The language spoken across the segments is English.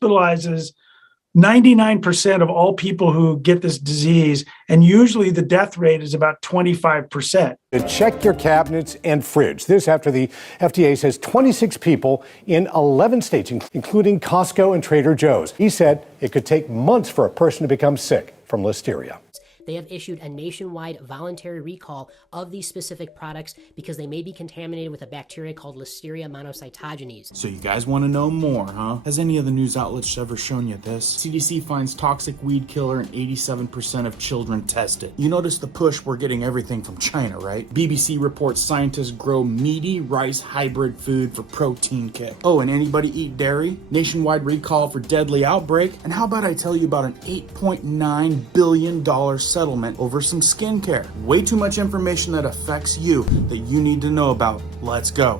hospitalizes 99% of all people who get this disease, and usually the death rate is about 25%. Check your cabinets and fridge. This after the FDA says 26 people in 11 states, including Costco and Trader Joe's. He said it could take months for a person to become sick from listeria. They have issued a nationwide voluntary recall of these specific products because they may be contaminated with a bacteria called Listeria monocytogenes. So you guys want to know more, huh? Has any of the news outlets ever shown you this? CDC finds toxic weed killer in 87% of children tested. You notice the push we're getting everything from China, right? BBC reports scientists grow meaty rice hybrid food for protein kick. Oh, and anybody eat dairy? Nationwide recall for deadly outbreak. And how about I tell you about an $8.9 billion settlement over some skincare? Way too much information that affects you that you need to know about. Let's go.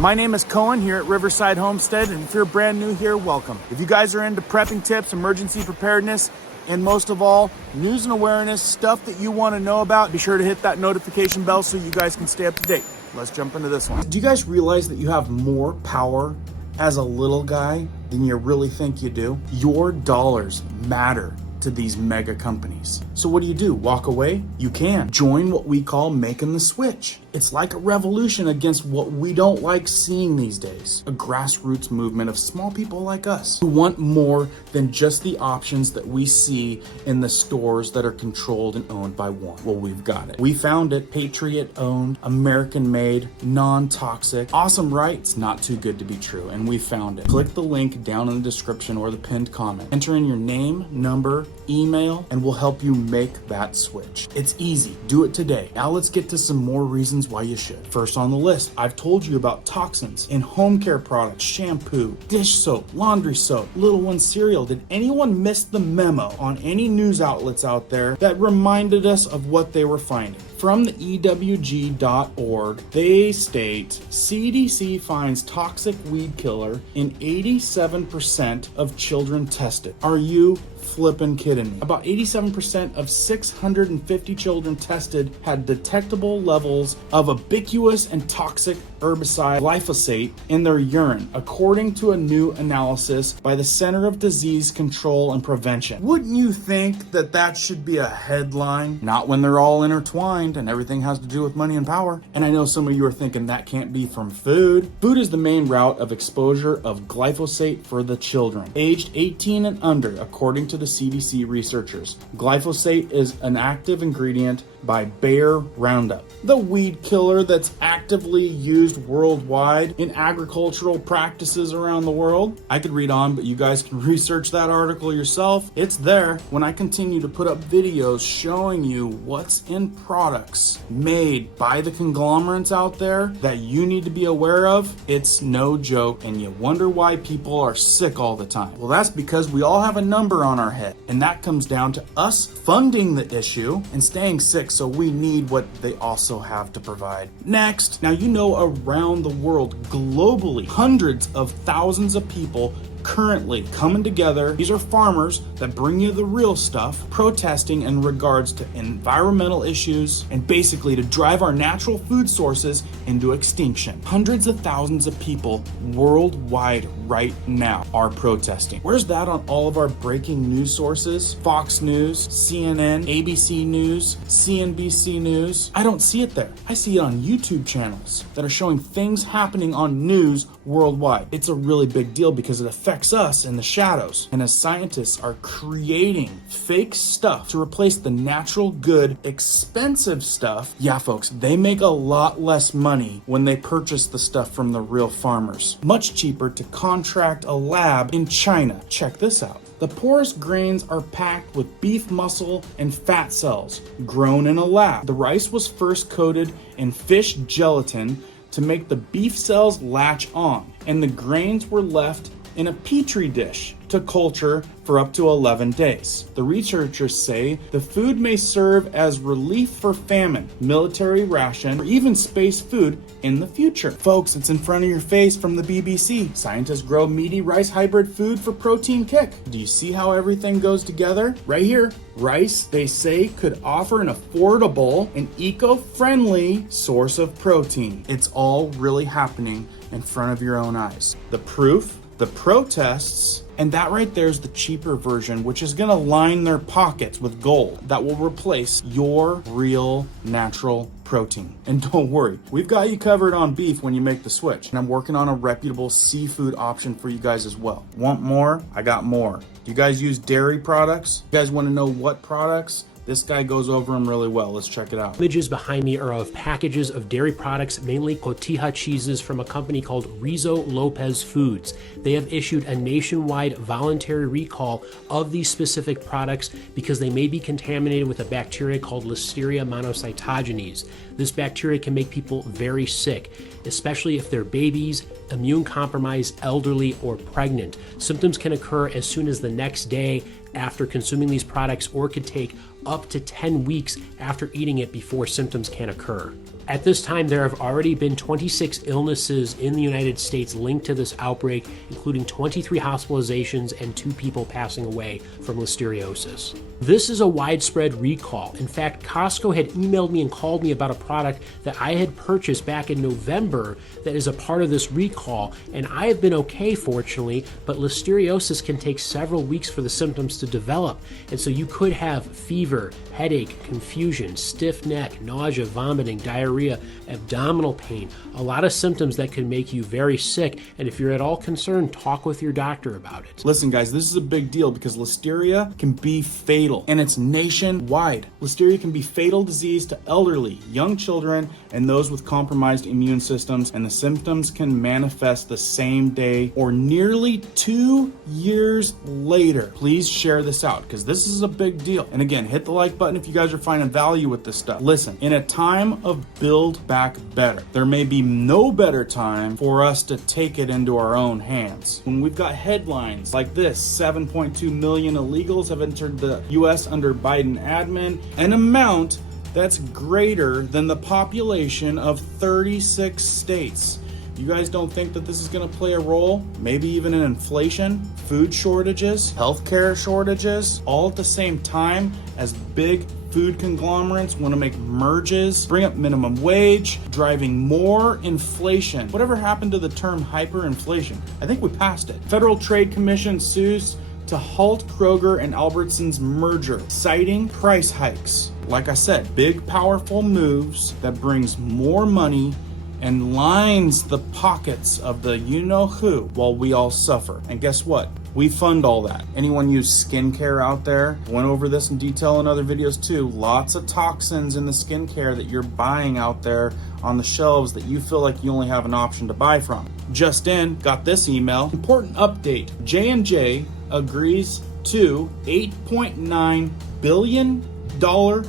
My name is Cohen here at Riverside Homestead, and if you're brand new here, welcome. If you guys are into prepping tips, emergency preparedness, and most of all, news and awareness, stuff that you want to know about, be sure to hit that notification bell so you guys can stay up to date. Let's jump into this one. Do you guys realize that you have more power as a little guy than you really think you do? Your dollars matter to these mega companies. So what do? Walk away? You can. Join what we call making the switch. It's like a revolution against what we don't like seeing these days. A grassroots movement of small people like us who want more than just the options that we see in the stores that are controlled and owned by one. Well, we've got it. We found it. Patriot owned, American made, non-toxic. Awesome, right? It's not too good to be true, and we found it. Click the link down in the description or the pinned comment. Enter in your name, number, email, and we'll help you make that switch. It's easy. Do it today. Now let's get to some more reasons why you should. First on the list, I've told you about toxins in home care products, shampoo, dish soap, laundry soap, Little One cereal. Did anyone miss the memo on any news outlets out there that reminded us of what they were finding? From the EWG.org, they state CDC finds toxic weed killer in 87% of children tested. Are you flippin' kidding me? About 87% of 650 children tested had detectable levels of ubiquitous and toxic herbicide glyphosate in their urine, according to a new analysis by the Center of Disease Control and Prevention. Wouldn't you think that that should be a headline? Not when they're all intertwined and everything has to do with money and power. And I know some of you are thinking that can't be from food. Food is the main route of exposure of glyphosate for the children aged 18 and under, according to the CDC researchers. Glyphosate is an active ingredient by Bayer Roundup, the weed killer that's actively used worldwide in agricultural practices around the world. I could read on, but you guys can research that article yourself. It's there. When I continue to put up videos showing you what's in products made by the conglomerates out there that you need to be aware of, it's no joke, and you wonder why people are sick all the time. Well, that's because we all have a number on our head, and that comes down to us funding the issue and staying sick, so we need what they also have to provide. Next, now you know around the world, globally, hundreds of thousands of people currently coming together. These are farmers that bring you the real stuff, protesting in regards to environmental issues and basically to drive our natural food sources into extinction. Hundreds of thousands of people worldwide right now are protesting. Where's that on all of our breaking news sources? Fox News, CNN, ABC News, CNBC News. I don't see it there. I see it on YouTube channels that are showing things happening on news worldwide. It's a really big deal because it affects us in the shadows. And as scientists are creating fake stuff to replace the natural, good, expensive stuff, yeah, folks, they make a lot less money when they purchase the stuff from the real farmers. Much cheaper to contract a lab in China. Check this out. The poorest grains are packed with beef muscle and fat cells grown in a lab. The rice was first coated in fish gelatin to make the beef cells latch on, and the grains were left in a petri dish to culture for up to 11 days. The researchers say the food may serve as relief for famine, military ration, or even space food in the future. Folks, it's in front of your face from the BBC. Scientists grow meaty rice hybrid food for protein kick. Do you see how everything goes together? Right here. Rice, they say, could offer an affordable and eco-friendly source of protein. It's all really happening in front of your own eyes. The proof, the protests, and that right there is the cheaper version, which is gonna line their pockets with gold that will replace your real natural protein. And don't worry, we've got you covered on beef when you make the switch. And I'm working on a reputable seafood option for you guys as well. Want more? I got more. Do you guys use dairy products? You guys wanna know what products? This guy goes over them really well. Let's check it out. Images behind me are of packages of dairy products, mainly cotija cheeses from a company called Rizzo Lopez Foods. They have issued a nationwide voluntary recall of these specific products because they may be contaminated with a bacteria called Listeria monocytogenes. This bacteria can make people very sick, especially if they're babies, immune compromised, elderly, or pregnant. Symptoms can occur as soon as the next day after consuming these products, or could take up to 10 weeks after eating it before symptoms can occur. At this time, there have already been 26 illnesses in the United States linked to this outbreak, including 23 hospitalizations and 2 people passing away from listeriosis. This is a widespread recall. In fact, Costco had emailed me and called me about a product that I had purchased back in November that is a part of this recall, and I have been okay, fortunately, but listeriosis can take several weeks for the symptoms to develop, and so you could have fever, headache, confusion, stiff neck, nausea, vomiting, diarrhea, abdominal pain, a lot of symptoms that can make you very sick, and if you're at all concerned, talk with your doctor about it. Listen guys, this is a big deal because listeria can be fatal, and it's nationwide. Listeria can be fatal disease to elderly, young children, and those with compromised immune systems, and the symptoms can manifest the same day or nearly 2 years later. Please share this out because this is a big deal. And again, hit the like button if you guys are finding value with this stuff. Listen, in a time of build back better, there may be no better time for us to take it into our own hands. When we've got headlines like this, 7.2 million illegals have entered the US under Biden admin, an amount that's greater than the population of 36 states. You guys don't think that this is going to play a role? Maybe even in inflation, food shortages, healthcare shortages, all at the same time as big food conglomerates want to make merges, bring up minimum wage, driving more inflation. Whatever happened to the term hyperinflation? I think we passed it. Federal Trade Commission sues to halt Kroger and Albertsons merger, citing price hikes. Like I said, big powerful moves that brings more money and lines the pockets of the you-know-who while we all suffer. And guess what? We fund all that. Anyone use skincare out there? Went over this in detail in other videos too. Lots of toxins in the skincare that you're buying out there on the shelves that you feel like you only have an option to buy from. Just in, got this email. Important update. J&J agrees to $8.9 billion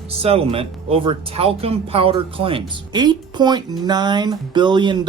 settlement over talcum powder claims. $8.9 billion.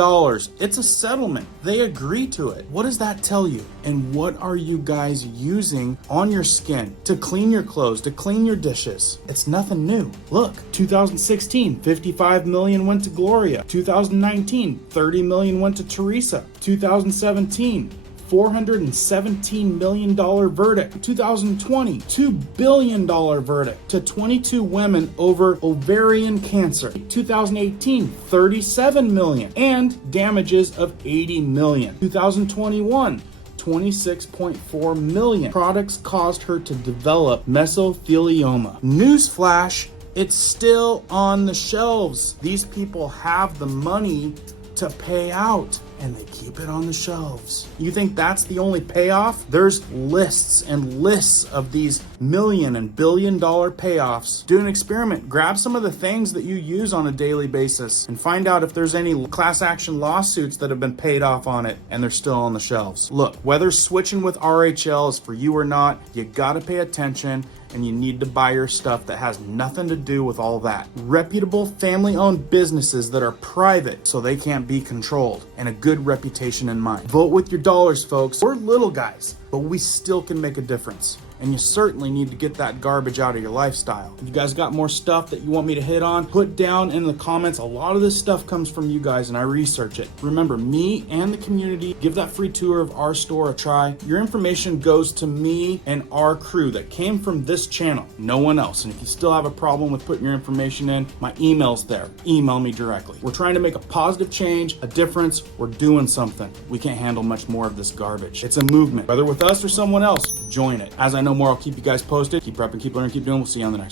It's a settlement. They agree to it. What does that tell you? And what are you guys using on your skin to clean your clothes, to clean your dishes? It's nothing new. Look, 2016, 55 million went to Gloria. 2019, 30 million went to Teresa. 2017, $417 million verdict. 2020, $2 billion verdict to 22 women over ovarian cancer. 2018, $37 million and damages of $80 million. 2021, $26.4 million. Products caused her to develop mesothelioma. Newsflash, it's still on the shelves. These people have the money to pay out, and they keep it on the shelves. You think that's the only payoff? There's lists and lists of these million and billion dollar payoffs. Do an experiment. Grab some of the things that you use on a daily basis and find out if there's any class action lawsuits that have been paid off on it and they're still on the shelves. Look, whether switching with RHL is for you or not, you gotta pay attention, and you need to buy your stuff that has nothing to do with all that. Reputable family-owned businesses that are private so they can't be controlled. And a good reputation in mind. Vote with your dollars, folks. We're little guys, but we still can make a difference. And you certainly need to get that garbage out of your lifestyle. If you guys got more stuff that you want me to hit on, put down in the comments. A lot of this stuff comes from you guys and I research it. Remember, me and the community, give that free tour of our store a try. Your information goes to me and our crew that came from this channel, no one else. And if you still have a problem with putting your information in, my email's there. Email me directly. We're trying to make a positive change, a difference. We're doing something. We can't handle much more of this garbage. It's a movement. Whether with us or someone else, join it. As I know more, I'll keep you guys posted. Keep prepping, keep learning, keep doing. We'll see you on the next one.